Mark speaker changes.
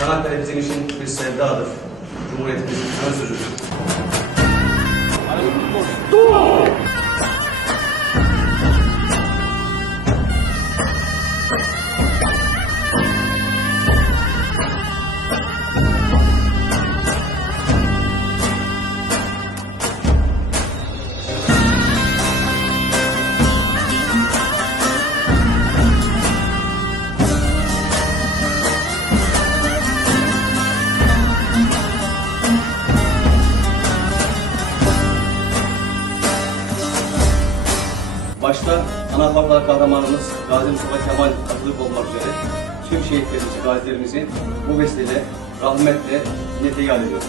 Speaker 1: Çanakkale bizim için bir sevdadır. Cumhuriyetimizin ön sözüdür. Başta ana harflar kahramanımız Gazi Mustafa Kemal Atatürk olmak üzere tüm şehitlerimizi, gazilerimizi bu vesileyle rahmetle niyete yad ediyoruz.